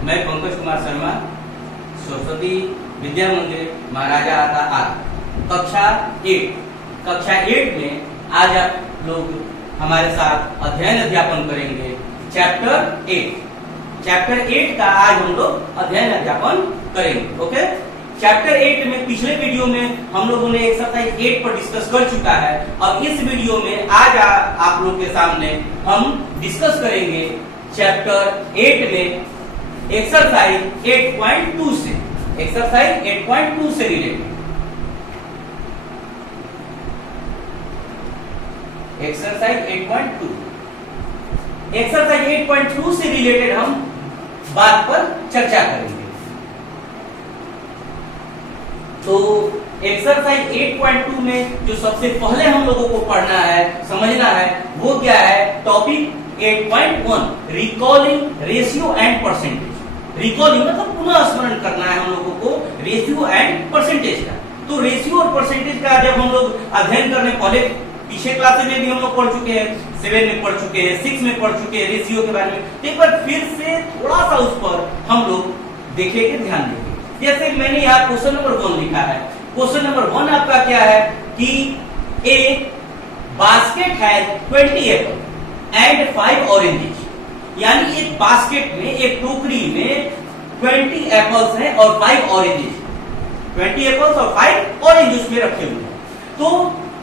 मैं पंकज कुमार शर्मा, सरस्वती विद्या मंदिर, महाराजा आता आर, कक्षा 8 में आज आप लोग हमारे साथ अध्ययन अध्यापन करेंगे। चैप्टर 8 का आज हम लोग अध्ययन अध्यापन करेंगे। ओके, चैप्टर 8 में पिछले वीडियो में हम लोगों ने एक्सरसाइज 8 पर डिस्कस कर चुका है। अब इस वीडियो में आज आप लोग के सामने हम डिस्कस करेंगे चैप्टर 8 में एक्सरसाइज 8.2 से, एक्सरसाइज 8.2 से रिलेटेड। एक्सरसाइज 8.2, एक्सरसाइज 8.2 से रिलेटेड हम बात पर चर्चा करेंगे। तो एक्सरसाइज 8.2 में जो सबसे पहले हम लोगों को पढ़ना है, समझना है, वो क्या है? Topic 8.1 recalling ratio and percentage. Recalling मतलब पुनः स्मरण करना है हम लोगों को रेशियो एंड परसेंटेज का। तो रेशियो और परसेंटेज का जब हम लोग अध्ययन करने, पहले पिछले क्लास में भी हम लोग पढ़ चुके हैं, 7 में पढ़ चुके हैं, 6 में पढ़ चुके हैं रेशियो के बारे में। एक बार फिर से थोड़ा सा उस पर हम लोग देखेंगे, ध्यान देंगे। जैसे मैंने यहाँ क्वेश्चन नंबर 1 लिखा है। क्वेश्चन नंबर 1 आपका क्या है कि ए basket has 20 Apple and 5 oranges. यानी एक बास्केट में, एक टोकरी में 20 एप्पल्स हैं और 5 ऑरेंजेस, 20 एप्पल्स और 5 ऑरेंज उसमें रखे हुए हैं। तो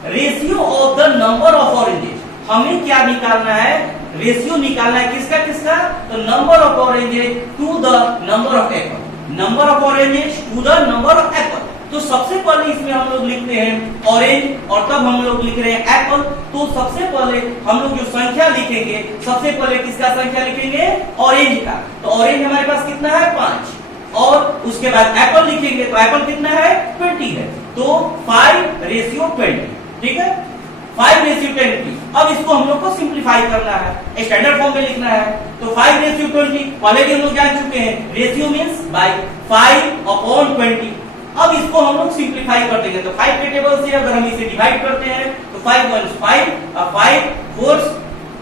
ratio of the number of oranges, हमें क्या निकालना है? रेशियो निकालना है किसका किसका? तो number of oranges to the number of apple, number of oranges to the number of apple. तो सबसे पहले इसमें हम लोग लिखते हैं ऑरेंज और तब हम लोग लिख रहे हैं एप्पल। तो सबसे पहले हम लोग जो संख्या लिखेंगे, सबसे पहले किसका संख्या लिखेंगे? ऑरेंज का। तो ऑरेंज हमारे पास कितना है? 5। और उसके बाद एप्पल लिखेंगे तो एप्पल कितना है? 20 है। तो 5:20, ठीक है, 5:20। अब इसको हम लोग को सिंप्लीफाई करना है, स्टैंडर्ड फॉर्म में लिखना है। तो 5:20 पहले भी हम लोग जान चुके हैं, रेशियो मींस बाय 5/20। अब इसको हम लोग सिंप्लीफाई कर देंगे। तो 5 के टेबल से अगर हम इसे डिवाइड करते हैं तो 5 1 5 और 5 4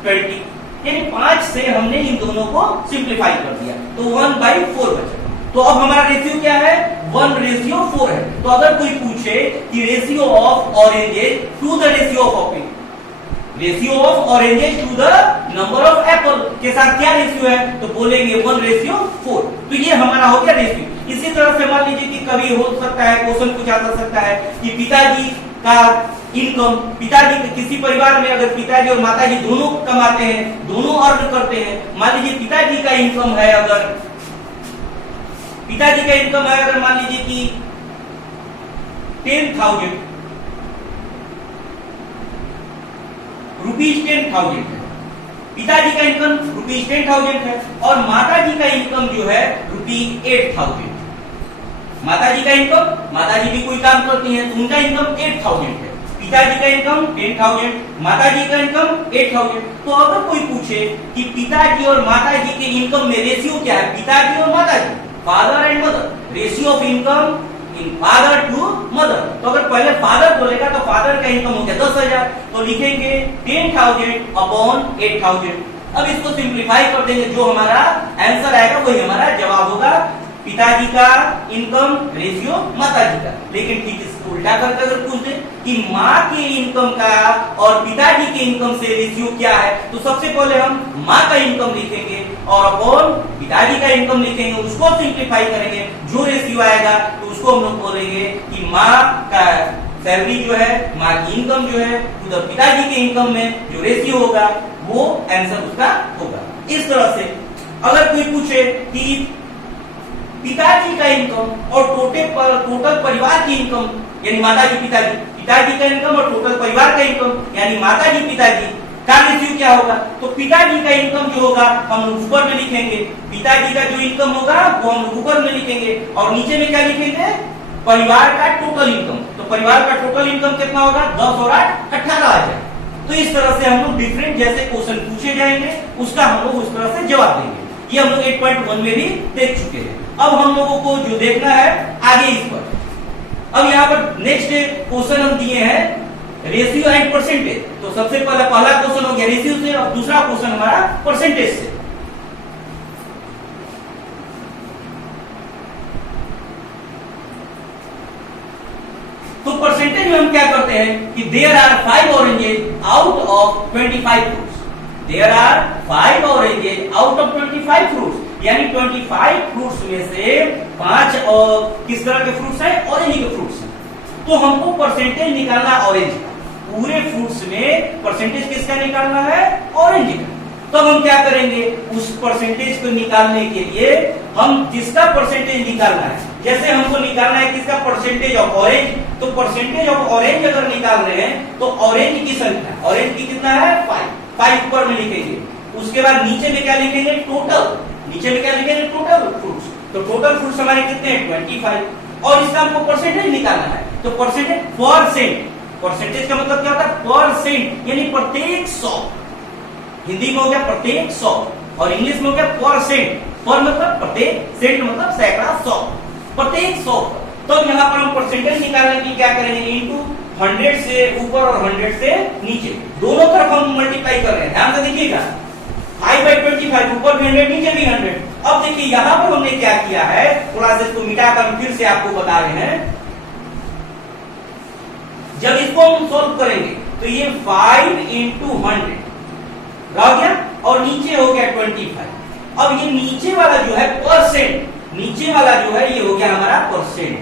20, यानी 5 से हमने इन दोनों को सिंप्लीफाई कर दिया तो 1/4 बचा। तो अब हमारा रेशियो क्या है? 1:4 है। तो अगर कोई पूछे कि ratio of oranges to the ratio of apple, ratio of oranges to the number of apple के साथ क्या रेशियो है? तो बोलेंगे 1:4। तो ये हमारा हो गया रेशियो। इसी तरह से मान लीजिए कि कभी हो सकता है, क्वेश्चन पूछा जा सकता है कि पिताजी का इनकम, पिताजी किसी परिवार में अगर पिताजी और माताजी दोनों कमाते हैं, दोनों अर्न करते हैं, मान लीजिए पिताजी का इनकम है, अगर पिताजी का इनकम है अगर मान लीजिए कि 10,000 रुपीज, 10,000 है। पिताजी का इनकम रुपीज 10,000 है और माताजी का इनकम जो है रुपीज 8,000। माताजी का इनकम, माताजी भी कोई काम करती हैं तो उनका इनकम 8,000 है। पिताजी का इनकम 10,000, माताजी का इनकम 8,000। तो अगर कोई पूछे कि पिताजी और माताजी के इनकम में रेशियो क्या है, पिताजी और माताजी, father and mother, ratio of income in father to mother. तो अगर पहले फादर बोलेगा तो फादर का इनकम हो गया 10,000, तो लिखेंगे 10,000/8,000। अब इसको सिंप्लीफाई कर देंगे, जो हमारा आंसर आएगा वही हमारा जवाब होगा, पिताजी का इनकम रेशियो माताजी का। लेकिन ठीक इसको उल्टा करके अगर पूछ दे कि माँ के इनकम का और पिताजी के इनकम से रेशियो क्या है, तो सबसे पहले हम माँ का इनकम लिखेंगे और अपॉन पिताजी का इनकम लिखेंगे, उसको सिंप्लीफाई करेंगे, जो रेशियो आएगा तो उसको हम लोग बोलेंगे कि माँ का सैलरी जो है, माँ की इनकम जो है तो पिताजी के इनकम में जो रेशियो होगा वो आंसर उसका होगा। इस तरह से अगर कोई पूछे कि पिताजी का इनकम और टोटल परिवार की इनकम, यानी माताजी पिताजी, पिताजी का इनकम और टोटल परिवार का इनकम यानी माताजी पिताजी का रेशियो क्या होगा? तो पिताजी का इनकम जो होगा हम ऊपर में लिखेंगे, पिताजी का जो इनकम होगा वो हम ऊपर में लिखेंगे और नीचे में क्या लिखेंगे? परिवार का टोटल इनकम। तो परिवार का टोटल इनकम कितना होगा? 10 और 8 18 आ जाए। तो इस तरह से हम लोग डिफरेंट जैसे क्वेश्चन पूछे जाएंगे उसका हम लोग उस तरह से जवाब देंगे। ये हम लोग 8.1 में भी देख चुके हैं। अब हम लोगों को जो देखना है आगे इस पर, अब यहाँ पर नेक्स्ट क्वेश्चन हम दिए हैं रेशियो एंड परसेंटेज। तो सबसे पहला क्वेश्चन हो गया रेशियो से और दूसरा क्वेश्चन हमारा परसेंटेज से। There are 5 oranges out of 25 fruits, there are 5 oranges out of 25 fruits, यानी 25 फ्रूट्स में से 5 किस तरह के फ्रूट्स हैं, ऑरेंज के फ्रूट्स हैं। तो हमको परसेंटेज निकालना है ऑरेंज का, पूरे फ्रूट्स में परसेंटेज किसका निकालना है, ऑरेंज का। तब हम क्या करेंगे, उस परसेंटेज को निकालने के लिए हम जिसका परसेंटेज निकालना है, जैसे हमको निकालना है किसका, परसेंटेज ऑफ ऑरेंज, तो परसेंटेज ऑफ ऑरेंज अगर निकाल रहे हैं तो ऑरेंज की संख्या, ऑरेंज की कितना है 5 ऊपर में लिखेंगे, उसके बाद नीचे में क्या लिखेंगे, टोटल, नीचे में क्या लिखेंगे, टोटल फ्रूट्स, तो टोटल फ्रूट्स हमारे कितने हैं 25, और इसका हमको परसेंटेज निकालना है, तो परसेंटेज परसेंट, परसेंटेज का मतलब क्या होता है, परसेंट, यानी प्रत्येक 100, हिंदी में हो गया प्रत्येक 100 और इंग्लिश में हो गया परसेंट, पर मतलब प्रत्येक, सेंट मतलब सैकड़ा, 100, प्रत्येक 100। तो यहाँ पर हम परसेंटेज निकालने की क्या करेंगे, इनटू 100 से ऊपर और 100 से नीचे, दोनों तरफ हम मल्टीप्लाई कर रहे हैं, ध्यान से देखिएगा, 5/25 ऊपर भी 100 नीचे भी 100। अब देखिए यहाँ पर हमने क्या किया है, थोड़ा सा इसको मिटाकर फिर से आपको बता रहे हैं, जब इसको हम सॉल्व करेंगे तो ये 5 into 100 रह गया और नीचे हो गया 25। अब ये नीचे वाला जो है परसेंट, नीचे वाला जो है ये हो गया हमारा परसेंट।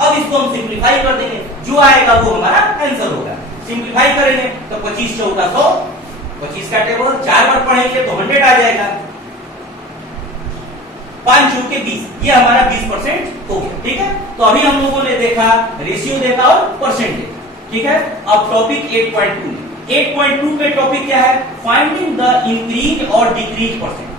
अब इसको हम सिंप्लीफाई कर देंगे, जो आएगा वो हमारा आंसर होगा। सिंप्लीफाई करेंगे तो 25 चौका 100, 25 का टेबल 4 बार पढ़ेंगे तो 100 आ जाएगा, 5 चौके 20, ये हमारा 20% हो गया। ठीक है, तो अभी हम लोगों ने देखा रेशियो देखा और परसेंट देखा। ठीक है, अब टॉपिक 8.2 में, 8.2 में टॉपिक क्या है, फाइंडिंग द इंक्रीज और डिक्रीज परसेंट,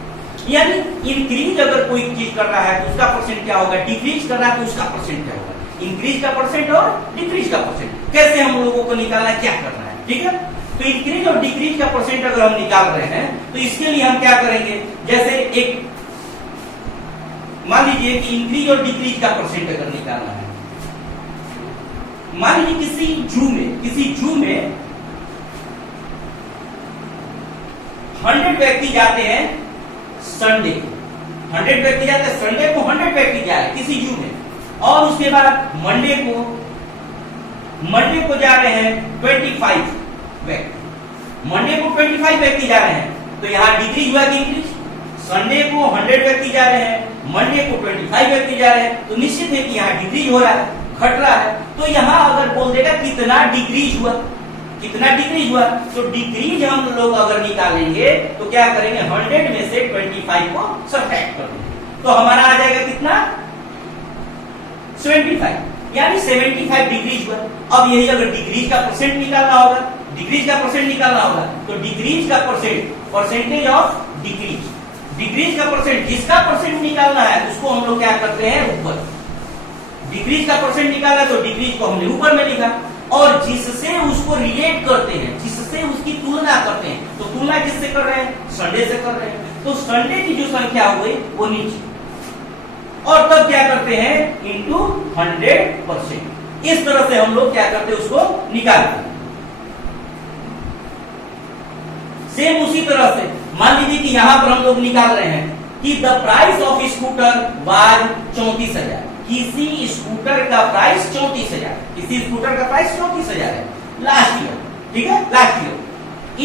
यानी इंक्रीज अगर कोई चीज कर रहा है तो उसका परसेंट क्या होगा, डिक्रीज कर रहा है तो उसका परसेंट क्या होगा, इंक्रीज का परसेंट और डिक्रीज का परसेंट कैसे हम लोगों को निकालना है, क्या करना है। ठीक है, तो इंक्रीज और डिक्रीज का परसेंट अगर हम निकाल रहे हैं तो इसके लिए हम क्या करेंगे, जैसे एक मान लीजिए कि इंक्रीज और डिक्रीज का परसेंट अगर निकालना है, मान लीजिए किसी जू में 100 व्यक्ति जाते हैं संडे को, 100 व्यक्ति जाते हैं संडे को, 100 व्यक्ति जा रहे हैं किसी जू में, और उसके बाद मंडे को जा रहे हैं 25 व्यक्ति, मंडे को 25 व्यक्ति जा रहे हैं, तो यहाँ डिक्रीज हुआ कि इंक्रीज, संडे को 100 व्यक्ति जा रहे हैं, मंडे को 25 व्यक्ति जा रहे हैं, तो निश्चित है कि यहाँ डिक्रीज हो रहा है, घट रहा है। तो यहाँ अगर बोल देगा कितना डिक्रीज हुआ, कितना डिक्रीज हुआ, तो डिक्रीज हम लोग अगर निकालेंगे तो क्या करेंगे, 100 में से 25 को सब्ट्रैक्ट कर देंगे, तो हमारा आ जाएगा कितना 75, यानी 75 डिक्रीज हुआ। अब यही अगर डिक्रीज का परसेंट निकालना होगा, डिक्रीज का परसेंट निकालना होगा, तो डिक्रीज का percent, percentage of decrease, decrease का परसेंट, जिसका परसेंट निकालना है उसको हम लोग क्या करते हैं ऊपर, डिक्रीज का परसेंट निकाला तो डिक्रीज को हमने ऊपर में लिखा, और जिससे उसको रिलेट करते हैं, जिससे उसकी तुलना करते हैं, तो तुलना किससे कर रहे हैं, संडे से कर रहे हैं, तो संडे की जो संख्या हुई वो नीचे, और तब क्या करते हैं इंटू 100%, इस तरह से हम लोग क्या करते हैं उसको निकालते हैं। सेम उसी तरह से मान लीजिए कि यहां पर हम लोग निकाल रहे हैं कि the price of scooter was 34,000, किसी स्कूटर का प्राइस 34,000, किसी स्कूटर का प्राइस 34,000 है लास्ट ईयर। ठीक है, last year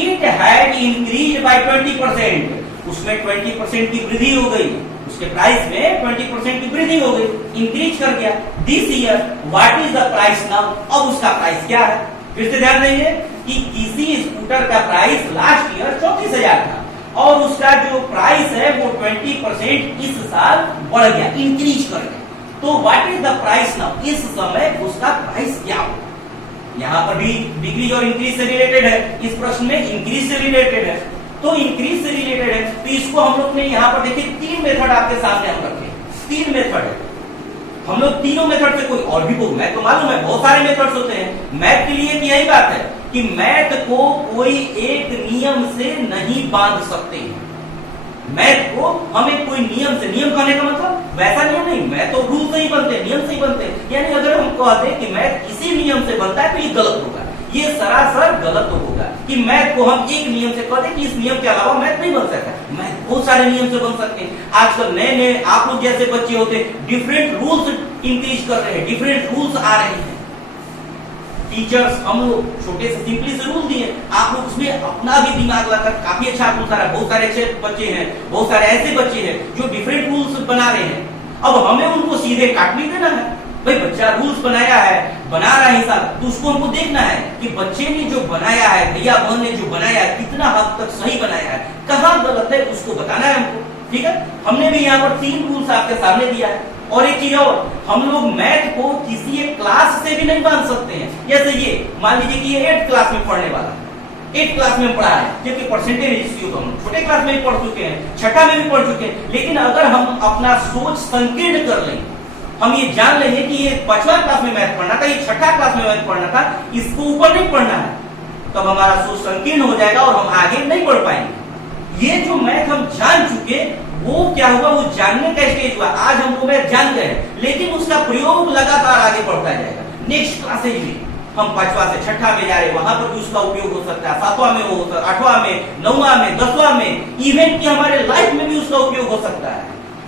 it had increase by 20%, उसमें 20% की वृद्धि हो गई, उसके प्राइस में 20% की वृद्धि हो गई, इंक्रीज कर गया। This year what is the price now, अब उसका प्राइस क्या है, फिर से ध्यान देंगे कि किसी स्कूटर का प्राइस लास्ट ईयर 34,000 था और उसका जो प्राइस है वो 20% इस साल बढ़ गया, इंक्रीज कर गया, तो what is the price now, इस समय उसका प्राइस क्या हो। यहाँ पर भी डिक्रीज और इंक्रीज से रिलेटेड है, इस प्रश्न में इंक्रीज से रिलेटेड है, तो इंक्रीज से रिलेटेड है, तो इसको हम लोग ने यहाँ पर देखिए 3 मेथड आपके सामने हम रखे, 3 मेथड है, हम लोग तीनों मेथड से, कोई और भी कोई, मैथ तो मालूम है बहुत सारे मेथड्स होते हैं, मैथ के लिए यही बात है कि मैथ को कोई एक नियम से नहीं बांध सकते हैं, मैथ को हमें कोई नियम से, नियम कहने का मतलब वैसा नियम नहीं, मैथ तो रूल से ही बनते हैं, नियम से ही बनते हैं, यानी अगर हम कहते हैं कि मैथ इसी नियम से बनता है तो ये गलत होगा, ये सरासर गलत होगा कि मैथ को हम एक नियम से कहते हैं कि इस नियम के अलावा मैथ नहीं बन सकता, मैथ बहुत सारे नियम से बन सकते हैं। आजकल नए नए आप लोग जैसे बच्चे होते हैं डिफरेंट रूल्स इंक्रीज कर रहे हैं, डिफरेंट रूल्स आ रहे हैं, टीचर्स हम लोग छोटे से सिंपली से रूल दिए, आप लोग उसमें अपना भी दिमाग लगाकर काफी अच्छा रूल सारा, बहुत सारे अच्छे बच्चे हैं, बहुत सारे ऐसे बच्चे हैं जो डिफरेंट रूल्स बना रहे हैं। अब हमें उनको सीधे काट नहीं देना है, भाई बच्चा रूल्स बनाया है, बना रहा है हिसाब, तो उसको हमको देखना है कि बच्चे ने जो बनाया है, भैया बहन ने जो बनाया है, कितना हद तक सही बनाया है, कहाँ गलत है उसको बताना है हमको। ठीक है, हमने भी यहाँ पर 3 रूल्स आपके सामने दिया है। और एक चीज और, हम लोग मैथ को किसी एक क्लास से भी नहीं बांध सकते हैं। जैसे ये मान लीजिए कि ये 8th क्लास में पढ़ने वाला है, 8th क्लास में पढ़ा है, क्योंकि परसेंटेज रेशियो तो हम छोटे क्लास में भी पढ़ चुके हैं, छठा में भी पढ़ चुके हैं। लेकिन अगर हम अपना सोच संकीर्ण कर लें, हम ये जान लेंगे कि ये 5वां क्लास में मैथ पढ़ना था, ये छठा क्लास में मैथ पढ़ना था, इसको ऊपर नहीं पढ़ना है, तब हमारा सोच संकीर्ण हो जाएगा और हम आगे नहीं बढ़ पाएंगे। ये जो मैथ हम जान चुके, वो क्या हुआ, वो जानने का स्टेज हुआ। आज हम वो मैथ जान गए, लेकिन उसका प्रयोग लगातार आगे बढ़ता जाएगा। नेक्स्ट क्लासेज में हम 5वां से छठा में जा रहे, वहां पर भी उसका उपयोग हो सकता है, 7वां में हो सकता है, 8वां में, 9वां में, 10वां में, इवन कि हमारे लाइफ में भी उसका उपयोग हो सकता है।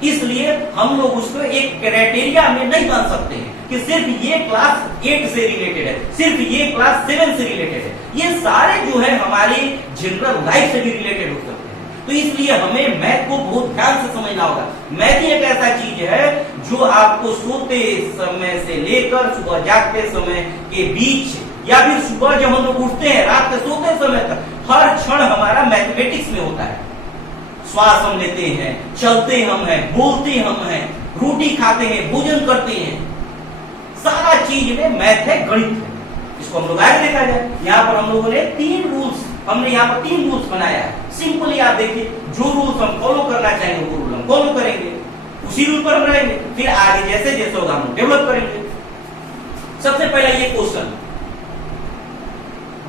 इसलिए हम लोग उसको एक क्राइटेरिया में नहीं मान सकते हैं कि सिर्फ ये क्लास 8 से रिलेटेड है, सिर्फ ये क्लास 7 से रिलेटेड है। ये सारे जो है हमारी जनरल लाइफ से भी रिलेटेड हो सकते हैं। तो इसलिए हमें मैथ को बहुत ध्यान से समझना होगा। मैथ ही एक ऐसा चीज है जो आपको सोते समय से लेकर सुबह जागते समय के बीच, या फिर सुबह जब हम लोग उठते हैं, रात के सोते समय तक, हर क्षण हमारा मैथमेटिक्स में होता है। श्वास हम लेते हैं, चलते हम हैं, बोलते हम हैं, रोटी खाते हैं, भोजन करते हैं, सारा चीज में मैथ है, गणित है। इसको हम लोग आगे देखा जाए। यहाँ पर हम लोगों ने 3 रूल्स, हमने यहाँ पर 3 रूल्स बनाया है। सिंपली आप देखिए, जो रूल्स हम फॉलो करना चाहेंगे वो रूल हम फॉलो करेंगे, उसी रूल पर हम रहेंगे, फिर आगे जैसे जैसे होगा हम डेवलप करेंगे। सबसे पहला ये question,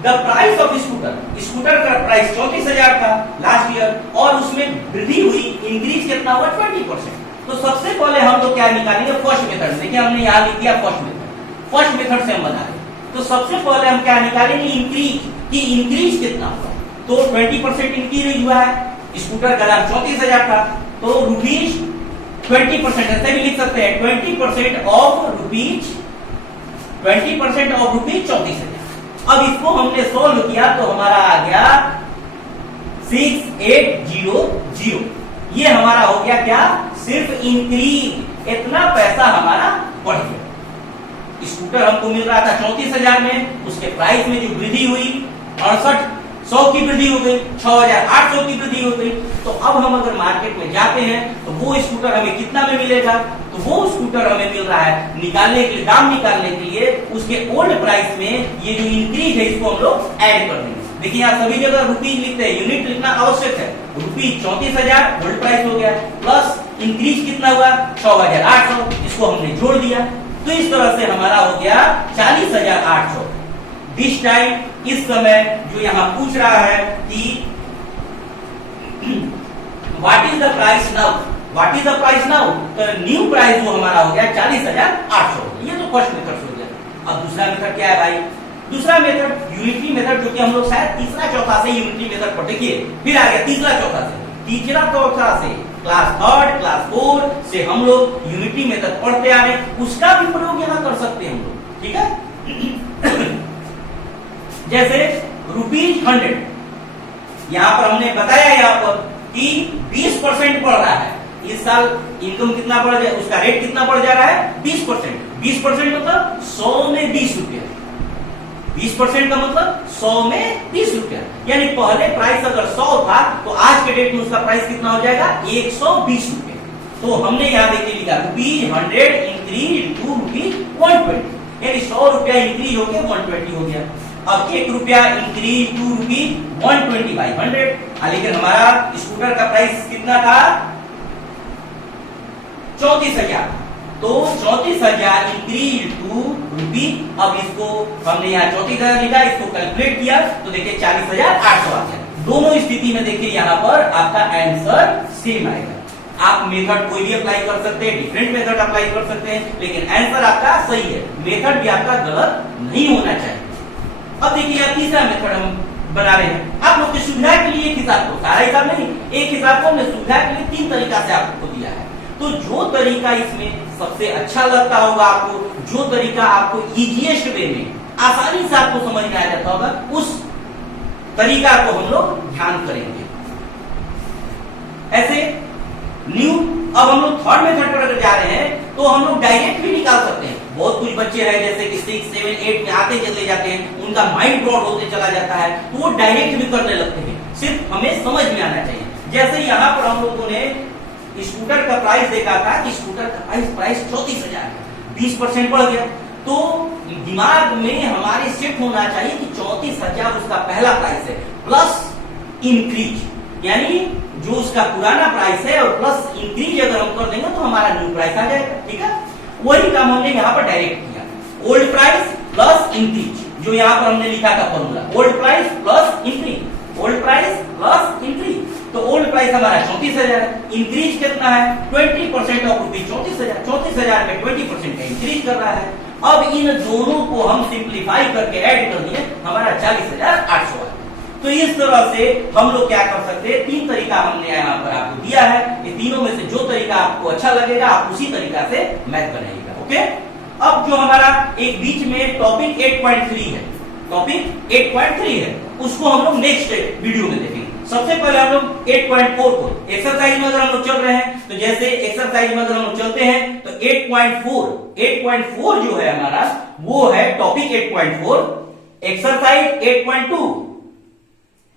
the price of scooter, scooter का प्राइस 34,000 था लास्ट ईयर, और उसमें वृद्धि हुई, इंक्रीज कितना हुआ, 20%। तो सबसे पहले हम तो क्या निकालेंगे, फर्स्ट मेथड। देखिए हमने यहाँ लिख दिया फर्स्ट मेथड, फर्स्ट मेथड से हम बना रहे। तो सबसे पहले हम क्या निकालेंगे, इंक्रीज, कि इंक्रीज कितना हुआ। तो 20% इंक्रीज हुआ है, स्कूटर का दाम 34,000 था, तो रुपीज 20%, ऐसे भी लिख सकते हैं, 20% ऑफ रुपीज, 20% ऑफ रुपीज 34,000। अब इसको हमने सोल्व किया तो हमारा आ गया 6800। ये हमारा हो गया क्या, सिर्फ इंक्रीज, इतना पैसा हमारा बढ़ गया। स्कूटर हमको मिल रहा था 34,000 में, उसके प्राइस में जो वृद्धि हुई 6800 की वृद्धि हो गई, 6,800 की वृद्धि हो गई। तो अब हम अगर मार्केट में जाते हैं तो वो स्कूटर हमें कितना में मिलेगा, तो वो स्कूटर हमें मिल रहा है, निकालने के लिए, दाम निकालने के लिए उसके ओल्ड प्राइस में ये जो इंक्रीज है इसको हम लोग ऐड कर देंगे। देखिए यहाँ सभी जगह रुपीज लिखते हैं, यूनिट लिखना आवश्यक है। रुपीज 34,000 ओल्ड प्राइस हो गया, प्लस इंक्रीज कितना हुआ 6,800, इसको हमने जोड़ दिया। तो इस तरह से हमारा हो गया 40,800। दिस टाइम, इस समय जो यहाँ पूछ रहा है कि what is the price now, what is the price now, तो न्यू प्राइस जो हमारा हो गया 40,800। ये तो फर्स्ट मेथड हो गया। अब दूसरा मेथड क्या है भाई, दूसरा मेथड यूनिटरी मेथड, जो कि हम लोग शायद तीसरा चौथा से यूनिटरी मेथड पढ़, देखिए फिर आ गया तीसरा चौथा से, तीसरा चौथा से क्लास 3, क्लास 4 से हम लोग यूनिटरी मेथड पढ़ते आ रहे, उसका भी प्रयोग यहाँ कर सकते हैं हम लोग। ठीक है, जैसे ₹100, यहां पर हमने बताया यहाँ पर कि 20% बढ़ रहा है। इस साल इनकम कितना बढ़ जाए, उसका रेट कितना बढ़ जा रहा है, 20%। 20% मतलब 100 में 20 रुपया, 20% का मतलब 100 में 20 रुपया। यानी पहले प्राइस अगर 100 था तो आज के डेट में उसका प्राइस कितना हो जाएगा, 120 रुपये। तो हमने यहाँ देखिए लिखा ₹100 इंक्रीज टू ₹120, यानी 100 रुपया इंक्रीज होकर 120 हो गया। अब 1 रुपया इंक्रीज टू ₹120/100। लेकिन हमारा स्कूटर का प्राइस कितना था, 34,000, तो 34,000 इंक्रीज टू रुपी। अब इसको हमने यहाँ 34,000 लिखा, इसको कैलकुलेट किया तो देखिए 40,800 आ गया। दोनों स्थिति में देखिए यहाँ पर आपका आंसर सेम आएगा। आप मेथड कोई भी अप्लाई कर सकते हैं, डिफरेंट मेथड अप्लाई कर सकते हैं, लेकिन आंसर आपका सही है, मेथड भी आपका गलत नहीं होना चाहिए। अब देखिए यहाँ तीसरा मेथड हम बना रहे हैं, आप लोग की सुविधा के लिए एक हिसाब को, सारा हिसाब नहीं, एक हिसाब को हमने सुविधा के लिए 3 तरीका से आपको दिया है। तो जो तरीका इसमें सबसे अच्छा लगता होगा आपको, जो तरीका आपको इजीएस्ट वे में आसानी से आपको समझ में आ जाता होगा, उस तरीका को हम लोग ध्यान करेंगे। ऐसे न्यू, अब हम लोग थर्ड मेथड पर अगर जा रहे हैं तो हम लोग डायरेक्ट भी निकाल सकते हैं। बहुत कुछ बच्चे हैं जैसे कि 6, 7, 8 में आते चले जाते हैं, उनका माइंड ब्रॉड होते चला जाता है, तो वो डायरेक्ट भी करने लगते हैं। सिर्फ हमें समझ में आना चाहिए। जैसे यहाँ पर हम लोगों ने स्कूटर का प्राइस देखा था कि स्कूटर का प्राइस 34,000 है, 20% बढ़ गया, तो दिमाग में हमारे शिफ्ट होना चाहिए कि 34,000 उसका पहला प्राइस है, प्लस इंक्रीज, यानी जो उसका पुराना प्राइस है और प्लस इंक्रीज अगर हम कर देंगे तो हमारा न्यू प्राइस आ जाएगा। ठीक है, वही काम हमने यहाँ पर डायरेक्ट किया। ओल्ड प्राइस प्लस इंक्रीज, जो यहाँ पर हमने लिखा था formula, old price plus increase, old price plus increase. तो ओल्ड प्राइस हमारा 34,000 है, इंक्रीज कितना है 20% ऑफ रुपीज 34,000, 34,000 में 20% का इंक्रीज कर रहा है। अब इन दोनों को हम सिंप्लीफाई करके ऐड कर दिए, हमारा 40,800 है। तो इस तरह से हम लोग क्या कर सकते हैं, 3 तरीका हमने यहाँ पर आपको दिया है, ये तीनों में से जो तरीका आपको अच्छा लगेगा आप उसी तरीका से मैथ बनाइएगा। ओके, अब जो हमारा एक बीच में टॉपिक 8.3 है, टॉपिक 8.3 है, उसको हम लोग नेक्स्ट वीडियो में देखेंगे। सबसे पहले हम लोग 8.4 को एक्सरसाइज में अगर हम लोग चल रहे हैं, तो जैसे एक्सरसाइज में अगर हम लोग चलते हैं तो 8.4 जो है हमारा वो है टॉपिक 8.4, एक्सरसाइज 8.2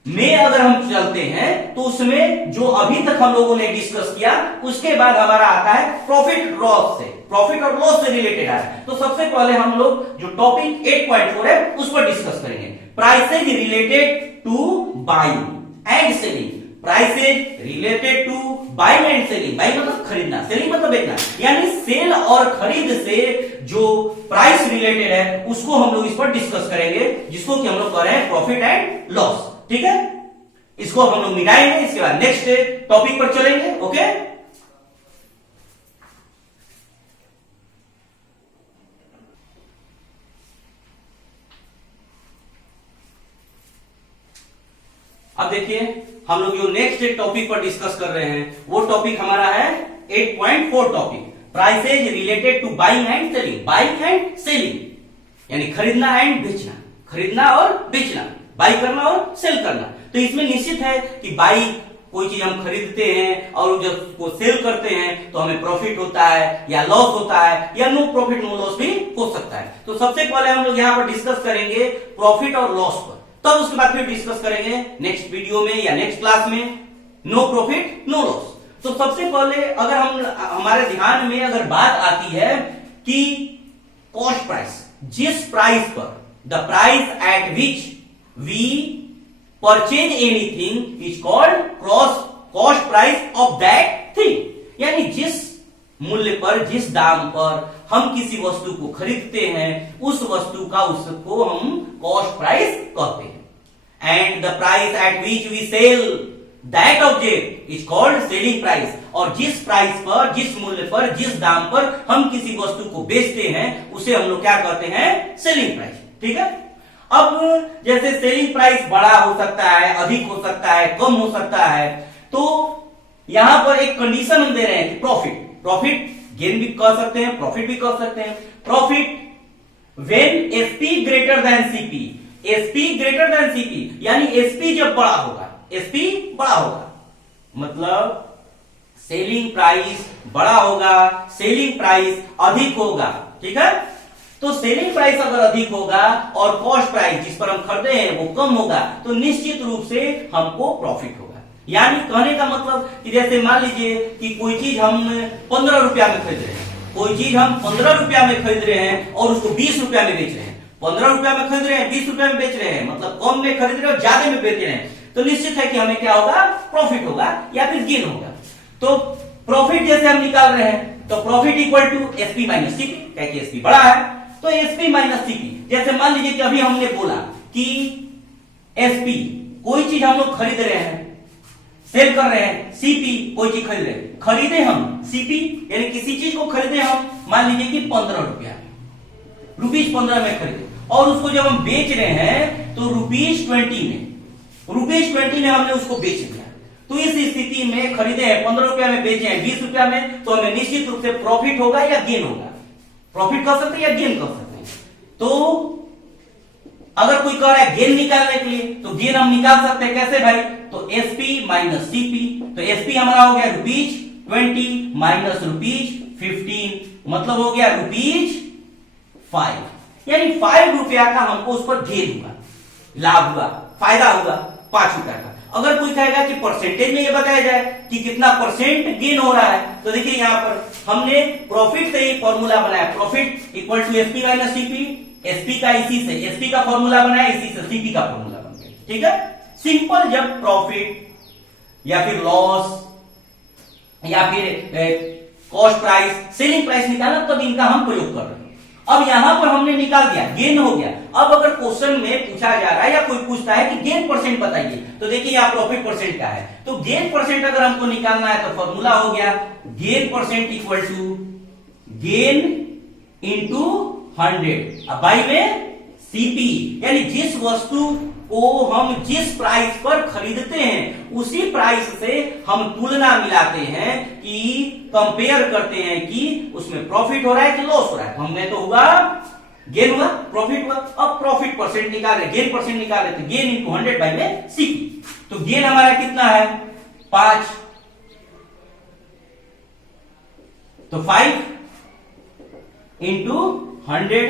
में अगर हम चलते हैं तो उसमें जो अभी तक हम लोगों ने डिस्कस किया उसके बाद हमारा आता है प्रॉफिट लॉस से, प्रॉफिट और लॉस से रिलेटेड है। तो सबसे पहले हम लोग जो टॉपिक 8.4 है उस पर डिस्कस करेंगे, prices related to buying and selling, prices related to buying and selling, buying मतलब खरीदना, सेलिंग मतलब बेचना, यानी सेल और खरीद से जो प्राइस रिलेटेड है उसको हम लोग इस पर डिस्कस करेंगे, जिसको कि हम लोग कह रहे हैं प्रॉफिट एंड लॉस। ठीक है, इसको हम लोग मिटाएंगे, इसके बाद नेक्स्ट टॉपिक पर चलेंगे। ओके, अब देखिए हम लोग जो नेक्स्ट टॉपिक पर डिस्कस कर रहे हैं वो टॉपिक हमारा है 8.4 topic, prices related to buying and selling, buying and selling यानी खरीदना एंड बेचना, खरीदना और बेचना, बाई करना और सेल करना। तो इसमें निश्चित है कि बाई कोई चीज हम खरीदते हैं और जब उसको सेल करते हैं तो हमें प्रॉफिट होता है या लॉस होता है या नो प्रॉफिट नो लॉस भी हो सकता है। तो सबसे पहले हम लोग यहाँ पर डिस्कस करेंगे प्रॉफिट और लॉस पर, तब उसके बाद फिर डिस्कस करेंगे नेक्स्ट वीडियो में या नेक्स्ट क्लास में नो प्रॉफिट नो लॉस। तो सबसे पहले अगर हम हमारे ध्यान में अगर बात आती है कि कॉस्ट प्राइस, जिस प्राइस पर the price at which we purchase anything is called cost price of that thing, यानी जिस मूल्य पर, जिस दाम पर हम किसी वस्तु को खरीदते हैं उस वस्तु का उसको हम कॉस्ट प्राइस कहते हैं। And the price at which we sell that object is called selling price, और जिस प्राइस पर, जिस मूल्य पर, जिस दाम पर हम किसी वस्तु को बेचते हैं उसे हम लोग क्या कहते हैं, सेलिंग प्राइस। ठीक है, अब जैसे सेलिंग प्राइस बड़ा हो सकता है, अधिक हो सकता है, कम हो सकता है, तो यहां पर एक कंडीशन हम दे रहे हैं कि प्रॉफिट, प्रॉफिट गेन भी कह सकते हैं, प्रॉफिट भी कह सकते हैं। Profit when SP greater than CP, SP greater than CP यानी एसपी जब बड़ा होगा, एसपी बड़ा होगा मतलब सेलिंग प्राइस बड़ा होगा, सेलिंग प्राइस अधिक होगा। ठीक है, तो सेलिंग प्राइस अगर अधिक होगा और कॉस्ट प्राइस जिस पर हम खरीदे हैं वो कम होगा तो निश्चित रूप से हमको प्रॉफिट होगा। यानी कहने का मतलब कि जैसे मान लीजिए कि कोई चीज हम 15 रुपया में खरीद रहे हैं, कोई चीज हम 15 रुपया में खरीद रहे हैं और उसको 20 रुपया में बेच रहे हैं, 15 रुपया में खरीद रहे हैं 20 रुपया में बेच रहे हैं, मतलब कम में खरीद रहे हैं और ज्यादा में बेच रहे हैं, तो निश्चित है कि हमें क्या होगा, प्रॉफिट होगा या फिर गेन होगा। तो प्रॉफिट जैसे हम निकाल रहे हैं तो profit equal to SP minus CP, क्योंकि एसपी बड़ा है तो एसपी माइनस सीपी। जैसे मान लीजिए कि अभी हमने बोला कि एसपी कोई चीज हम लोग खरीद रहे हैं, सेल कर रहे हैं, सीपी कोई चीज खरीद रहे हैं, खरीदे हम सीपी यानी किसी चीज को खरीदे हम मान लीजिए कि 15 रुपया, रुपीज 15 में खरीदे और उसको जब हम बेच रहे हैं तो रुपीज 20 में हमने उसको बेच दिया। तो इस स्थिति में खरीदे हैं 15 रुपया में, बेचे हैं 20 रुपया में, तो हमें निश्चित रूप से प्रॉफिट होगा या गेन होगा, प्रॉफिट कर सकते हैं या गेन कर सकते हैं। तो अगर कोई कह रहा है गेन निकालने के लिए, तो गेन हम निकाल सकते हैं कैसे भाई, तो एसपी माइनस सीपी, तो एसपी हमारा हो गया ₹20 माइनस ₹15, मतलब हो गया ₹5, यानी ₹5 का हमको उस पर गेन हुआ, लाभ हुआ, फायदा हुआ ₹5 का। अगर कोई कहेगा कि परसेंटेज में ये बताया जाए कि कितना परसेंट गेन हो रहा है, तो देखिए यहां पर हमने प्रॉफिट से ही फॉर्मूला बनाया, profit equal to SP minus CP, SP का इसी से एसपी का फॉर्मूला बनाया, इसी से सीपी का फॉर्मूला बन गया। ठीक है, सिंपल जब प्रॉफिट या फिर लॉस या फिर कॉस्ट प्राइस, सेलिंग प्राइस निकालना, तब इनका हम प्रयोग कर रहे हैं। अब यहां पर हमने निकाल दिया, गेन हो गया। अब अगर क्वेश्चन में पूछा जा रहा है या कोई पूछता है कि गेन परसेंट बताइए, तो देखिए यहां प्रॉफिट परसेंट क्या है, तो गेन परसेंट अगर हमको निकालना है तो फॉर्मूला हो गया gain percent equal to gain into 100 by में सीपी, यानी जिस वस्तु को हम जिस प्राइस पर खरीदते हैं उसी प्राइस से हम तुलना मिलाते हैं, कि कंपेयर करते हैं कि उसमें प्रॉफिट हो रहा है कि लॉस हो रहा है। हमने तो हुआ गेन हुआ, प्रॉफिट हुआ, अब प्रॉफिट परसेंट निकाल रहे, गेन परसेंट निकाल रहे, तो गेन इंटू 100 बाई में सीपी, तो गेन हमारा कितना है 5, तो 5 इंटू 100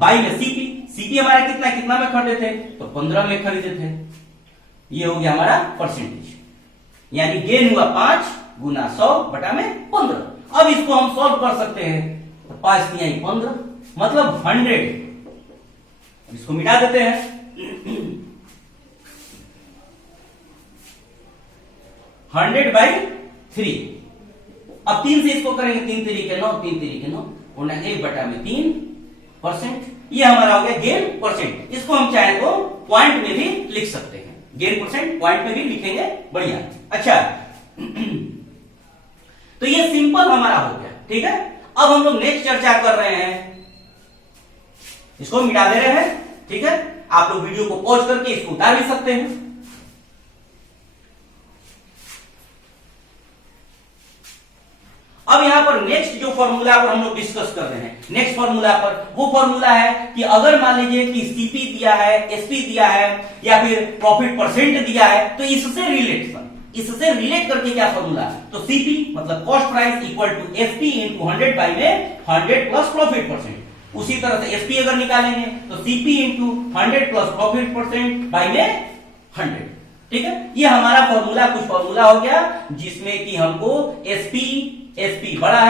बाई में सीपी, सीपी हमारा कितना में खरीदे थे, तो 15 में खरीदे थे, ये हो गया हमारा परसेंटेज, यानी गेन हुआ 5 गुना 100 बटा में 15। अब इसको हम सॉल्व कर सकते हैं, तो 5 तिहाई 15 मतलब 100, इसको मिटा देते हैं 100/3, अब 3 से इसको करेंगे, 3 तरीके 9, 3 तरीके 9, 1 बटा में 3%, ये हमारा हो गया गेन परसेंट। इसको हम चाहे तो पॉइंट में भी लिख सकते हैं, गेन परसेंट पॉइंट में भी लिखेंगे, बढ़िया। अच्छा तो ये सिंपल हमारा हो गया। ठीक है, अब हम लोग नेक्स्ट चर्चा कर रहे हैं, इसको मिटा दे रहे हैं। ठीक है, आप लोग वीडियो को पॉज करके इसको उतार भी सकते हैं। अब यहां पर नेक्स्ट जो फॉर्मूला पर हम लोग डिस्कस कर रहे हैं, नेक्स्ट फॉर्मूला पर, वो फॉर्मूला है कि अगर मान लीजिए कि सीपी दिया है, एसपी दिया है या फिर प्रॉफिट परसेंट दिया है, तो इससे रिलेट करके क्या फॉर्मूला, तो सीपी मतलब cost price equal to SP into 100 by में 100 प्लस प्रॉफिट परसेंट। उसी तरह से एसपी अगर निकालेंगे तो CP into 100 plus profit percent by में 100। ठीक है, ये हमारा फॉर्मूला कुछ फॉर्मूला हो गया जिसमें कि हमको एसपी बड़ा